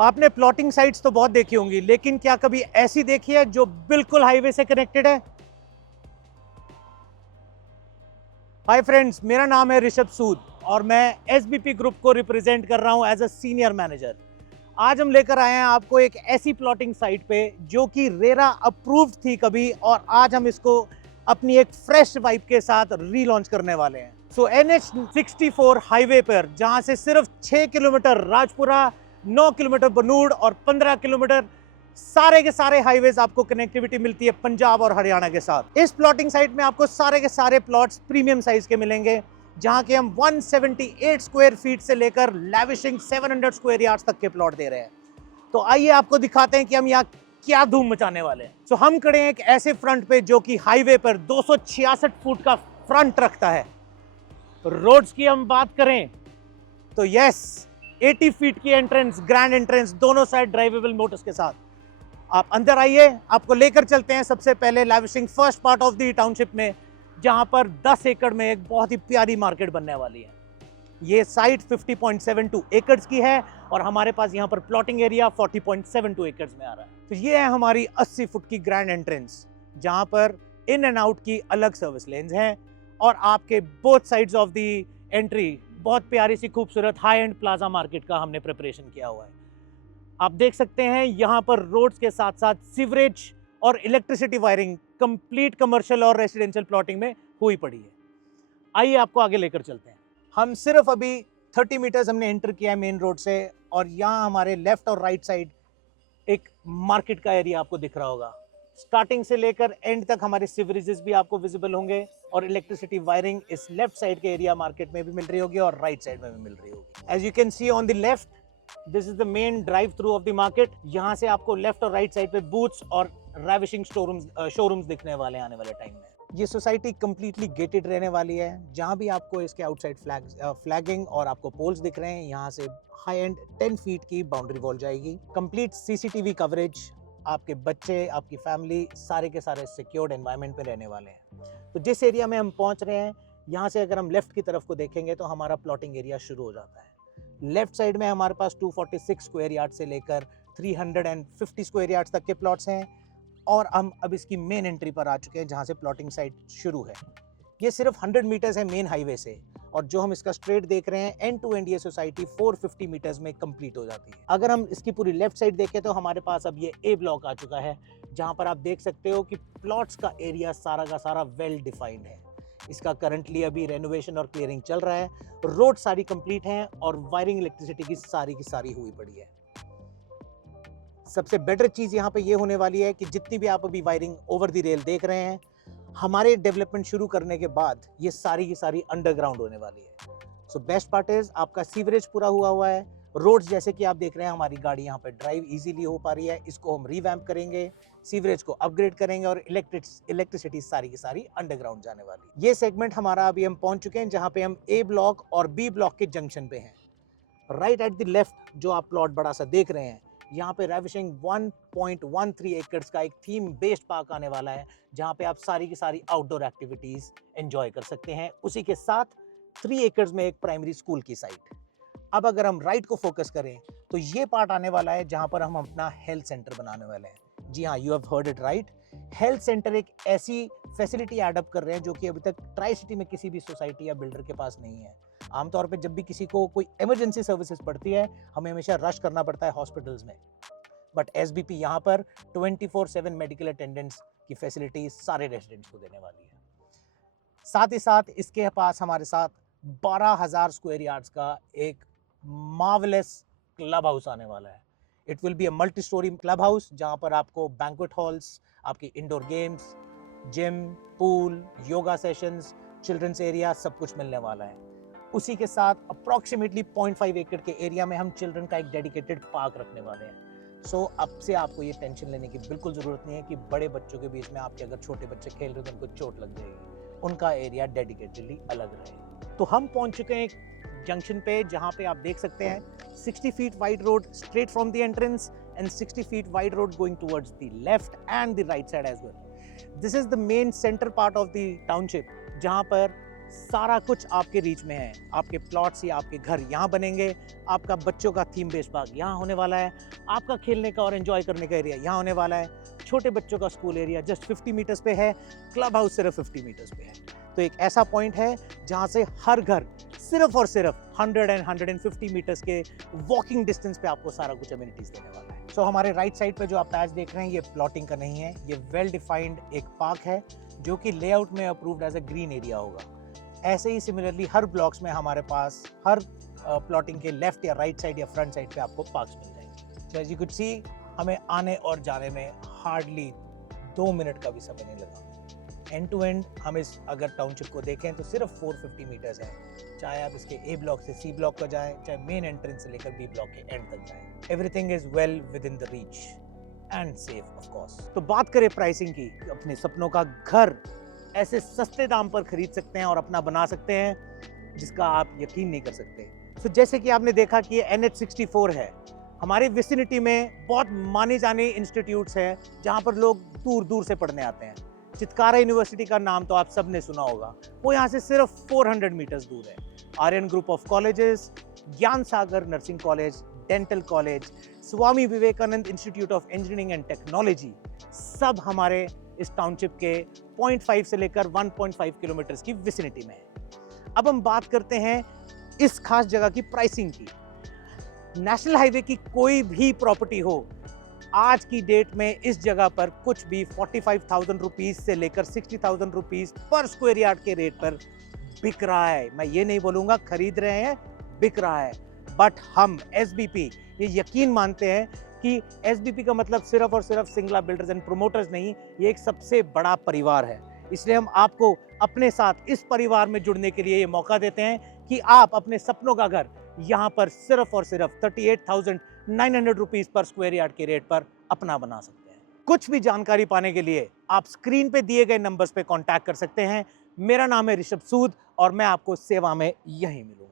आपने plotting sites तो बहुत देखी होंगी, लेकिन क्या कभी ऐसी देखी है जो बिल्कुल हाईवे से कनेक्टेड है? हाय फ्रेंड्स, मेरा नाम है ऋषभ सूद और मैं एसबीपी ग्रुप को रिप्रेजेंट कर रहा हूं एज अ सीनियर मैनेजर। आज हम लेकर आए हैं आपको एक ऐसी प्लॉटिंग साइट पे जो कि रेरा अप्रूव्ड थी कभी, और आज हम इसको अपनी एक फ्रेश वाइब के साथ रीलॉन्च करने वाले हैं। सो NH64 हाईवे पर, जहां से सिर्फ 6 किलोमीटर राजपुरा, 9 किलोमीटर बनूड़ और 15 किलोमीटर सारे के सारे हाईवेज आपको कनेक्टिविटी मिलती है पंजाब और हरियाणा के साथ। इस प्लॉटिंग साइट में आपको सारे के सारे प्लॉट्स प्रीमियम साइज के मिलेंगे, जहां के हम 178 स्क्वायर फीट से लेकर लैविशिंग 700 स्क्वायर यार्ड्स तक के प्लॉट दे रहे हैं। तो आइए आपको दिखाते हैं कि हम यहाँ क्या धूम मचाने वाले हैं। तो हम खड़े हैं एक ऐसे फ्रंट पे जो कि हाईवे पर 266 फुट का फ्रंट रखता है। रोड्स की हम बात करें तो यस, 80 फीट की एंट्रेंस, ग्रैंड एंट्रेंस, दोनों साइड ड्राइवेबल मोटर्स के साथ। आप अंदर आइए, आपको लेकर चलते हैं सबसे पहले lavishing first part of the township में, जहां पर 10 एकड़ में एक बहुत ही प्यारी मार्केट बनने वाली है। ये साइट 50.72 एकड़ की है और हमारे पास यहाँ पर प्लॉटिंग एरिया 40.72 एकड़ में आ रहा है। तो ये है हमारी 80 फुट की ग्रैंड एंट्रेंस, जहां पर इन एंड आउट की अलग सर्विस लेन्स हैं और आपके both sides of the entry बहुत प्यारी सी खूबसूरत हाई एंड प्लाजा मार्केट का हमने प्रिपरेशन किया हुआ है। आप देख सकते हैं यहाँ पर रोड्स के साथ साथ सीवरेज और इलेक्ट्रिसिटी वायरिंग कंप्लीट कमर्शियल और रेसिडेंशियल प्लॉटिंग में हुई पड़ी है। आइए आपको आगे लेकर चलते हैं। हम सिर्फ अभी 30 मीटर्स हमने एंटर किया है मेन रोड से, और यहाँ हमारे लेफ्ट और राइट साइड एक मार्केट का एरिया आपको दिख रहा होगा। स्टार्टिंग से लेकर एंड तक हमारे सीवरेजेस भी आपको विजिबल होंगे और इलेक्ट्रिसिटी वायरिंग इस लेफ्ट साइड के एरिया मार्केट में भी मिल रही होगी और राइट साइड में भी मिल रही होगी। As you can see on the left, this is the main drive through of the market. यहाँ से आपको लेफ्ट और राइट साइड पे बूथ्स और रैविशिंग शोरूम्स दिखने वाले आने वाले टाइम में। ये सोसाइटी कंप्लीटली गेटेड रहने वाली है, जहाँ भी आपको इसके आउटसाइड फ्लैगिंग और आपको पोल्स दिख रहे हैं, यहाँ से हाई एंड 10 फीट की बाउंड्री वॉल जाएगी। कंप्लीट CCTV कवरेज, आपके बच्चे, आपकी फैमिली सारे के सारे सिक्योर्ड एनवायरनमेंट में रहने वाले हैं। तो जिस एरिया में हम पहुँच रहे हैं, यहाँ से अगर हम लेफ्ट की तरफ को देखेंगे तो हमारा प्लॉटिंग एरिया शुरू हो जाता है। लेफ्ट साइड में हमारे पास 246 स्क्वायर यार्ड से लेकर 350 स्क्वायर यार्ड तक के प्लॉट्स हैं, और हम अब इसकी मेन एंट्री पर आ चुके हैं जहां से प्लॉटिंग साइट शुरू है। ये सिर्फ 100 मीटर्स है मेन हाईवे से, और जो हम इसका स्ट्रेट देख रहे हैं एंड टू एंड ये सोसाइटी 450 मीटर्स में कंप्लीट हो जाती है। अगर हम इसकी पूरी लेफ्ट साइड देखें तो हमारे पास अब ये A ब्लॉक आ चुका है, जहां पर आप देख सकते हो कि प्लॉट्स का एरिया सारा का सारा वेल डिफाइंड है। इसका करंटली अभी रेनोवेशन और क्लियरिंग चल रहा है। रोड सारी कंप्लीट हैं और वायरिंग इलेक्ट्रिसिटी की सारी हुई पड़ी है। सबसे बेटर चीज यहाँ पे ये होने वाली है कि जितनी भी आप अभी वायरिंग ओवर द रेल देख रहे हैं, हमारे डेवलपमेंट शुरू करने के बाद ये सारी की सारी अंडरग्राउंड होने वाली है। सो बेस्ट पार्ट इज आपका सीवरेज पूरा हुआ है। रोड्स जैसे कि आप देख रहे हैं, हमारी गाड़ी यहाँ पे ड्राइव इजीली हो पा रही है। इसको हम रिवैम्प करेंगे, सीवरेज को अपग्रेड करेंगे और इलेक्ट्रिसिटी सारी की सारी अंडरग्राउंड जाने वाली। ये सेगमेंट हमारा अभी हम पहुंच चुके हैं, जहाँ पे हम A ब्लॉक और B ब्लॉक के जंक्शन पे हैं। राइट एट द लेफ्ट जो आप प्लॉट बड़ा सा देख रहे हैं, यहाँ पे रैविशिंग 1.13 एकड़ का एक थीम बेस्ड पार्क आने वाला है, जहाँ पे आप सारी की सारी आउटडोर एक्टिविटीज एंजॉय कर सकते हैं। उसी के साथ 3 एकड़ में एक प्राइमरी स्कूल की साइट। अब अगर हम राइट को फोकस करें तो ये पार्ट आने वाला है जहाँ पर हम अपना हेल्थ सेंटर बनाने वाले हैं। जी हाँ, you have heard it right. Health centre एक ऐसी फैसिलिटी एडअप कर रहे हैं जो कि अभी तक ट्राई सिटी में किसी भी सोसाइटी या बिल्डर के पास नहीं है। आमतौर पे जब भी किसी को कोई इमरजेंसी सर्विसेज पड़ती है, हमें हमेशा रश करना पड़ता है हॉस्पिटल्स में, बट एसबीपी यहाँ पर 24/7 मेडिकल अटेंडेंट्स की फैसिलिटी सारे रेजिडेंट्स को देने वाली है। साथ ही साथ इसके पास हमारे साथ 12,000 स्क्वायर यार्ड्स का एक मार्वेलस क्लब हाउस आने वाला है। It will be a multi storey club house, जहाँ पर आपको बैंक्वेट हॉल्स, आपकी indoor games, gym, pool, yoga sessions, children's area सब कुछ मिलने वाला है। उसी के साथ अप्रॉक्सीमेटली 0.5 एकड़ के एरिया में हम चिल्ड्रन का एक डेडिकेटेड पार्क रखने वाले हैं। सो अब से आपको ये टेंशन लेने की बिल्कुल ज़रूरत नहीं है कि बड़े बच्चों के बीच में आपके अगर छोटे बच्चे खेल रहे हो तो उनको चोट लग जाएगी। उनका एरिया डेडिकेटेडली अलग रहे। तो हम पहुंच चुके हैं एक जंक्शन पे, जहाँ पे आप देख सकते हैं 60 feet wide road straight from the entrance and 60 feet wide road going towards the left and the right side as well. This is the main centre part of the township, जहाँ पर सारा कुछ आपके रीच में है। आपके plots या आपके घर यहाँ बनेंगे, आपका बच्चों का थीम बेस्ड पार्क यहाँ होने वाला है, आपका खेलने का और एंजॉय करने का एरिया यहाँ होने वाला है, छोटे बच्चों का स्कूल एरिया जस्ट 50 मीटर्स पे है, क्लब हाउस सिर्फ 50 मीटर्स पे है। तो एक ऐसा पॉइंट है जहाँ से हर घर सिर्फ और सिर्फ 100 एंड 150 मीटर्स के वॉकिंग डिस्टेंस पे आपको सारा कुछ अम्यूनिटीज देने वाला है। सो हमारे राइट साइड पे जो आप पैच देख रहे हैं ये प्लॉटिंग का नहीं है, ये वेल डिफाइंड एक पार्क है जो कि लेआउट में approved as a green area होगा। ऐसे ही सिमिलरली हर ब्लॉक्स में हमारे पास हर प्लॉटिंग के लेफ्ट या राइट साइड या फ्रंट साइड पे आपको पार्क्स मिल जाएंगे। So as you could see हमें आने और जाने में हार्डली 2 मिनट का भी समय नहीं लगा। एंड टू एंड हम इस अगर टाउनशिप को देखें तो सिर्फ 450 मीटर्स है, चाहे आप इसके ए ब्लॉक से सी ब्लॉक का जाएं, चाहे मेन एंट्रेंस से लेकर बी ब्लॉक के एंड तक जाएं, everything is well with in the reach and safe of course. तो बात करें प्राइसिंग की, अपने सपनों का घर ऐसे सस्ते दाम पर खरीद सकते हैं और अपना बना सकते हैं जिसका आप यकीन नहीं कर सकते। तो जैसे कि आपने देखा कि ये NH64 है, हमारे विसिनिटी में बहुत माने जाने इंस्टीट्यूट्स हैं जहाँ पर लोग दूर दूर से पढ़ने आते हैं। चितकारा यूनिवर्सिटी का नाम तो आप सब ने सुना होगा, वो यहाँ से सिर्फ 400 मीटर्स दूर है। Aryan group of colleges, Gyan Sagar nursing college, dental college, Swami Vivekananda institute of engineering and technology, सब हमारे इस टाउनशिप के 0.5 से लेकर 1.5 किलोमीटर्स की विसिनिटी में है। अब हम बात करते हैं इस खास जगह की प्राइसिंग की। नेशनल हाईवे की कोई भी प्रॉपर्टी हो, आज की डेट में इस जगह पर कुछ भी 45,000 रुपीज से लेकर 60,000 रुपीज पर स्क्वायर यार्ड के रेट पर बिक रहा है। मैं ये नहीं बोलूंगा खरीद रहे हैं, बिक रहा है। बट हम SBP ये यकीन मानते हैं कि SBP का मतलब सिर्फ और सिर्फ सिंगला बिल्डर्स एंड प्रोमोटर्स नहीं, ये एक सबसे बड़ा परिवार है। इसलिए हम आपको अपने साथ इस परिवार में जुड़ने के लिए ये मौका देते हैं कि आप अपने सपनों का घर यहाँ पर सिर्फ और सिर्फ 38,900 रुपीज पर स्क्वायर यार्ड के रेट पर अपना बना सकते हैं। कुछ भी जानकारी पाने के लिए आप स्क्रीन पे दिए गए नंबर्स पे कांटेक्ट कर सकते हैं। मेरा नाम है ऋषभ सूद और मैं आपको सेवा में यहीं मिलूंगा।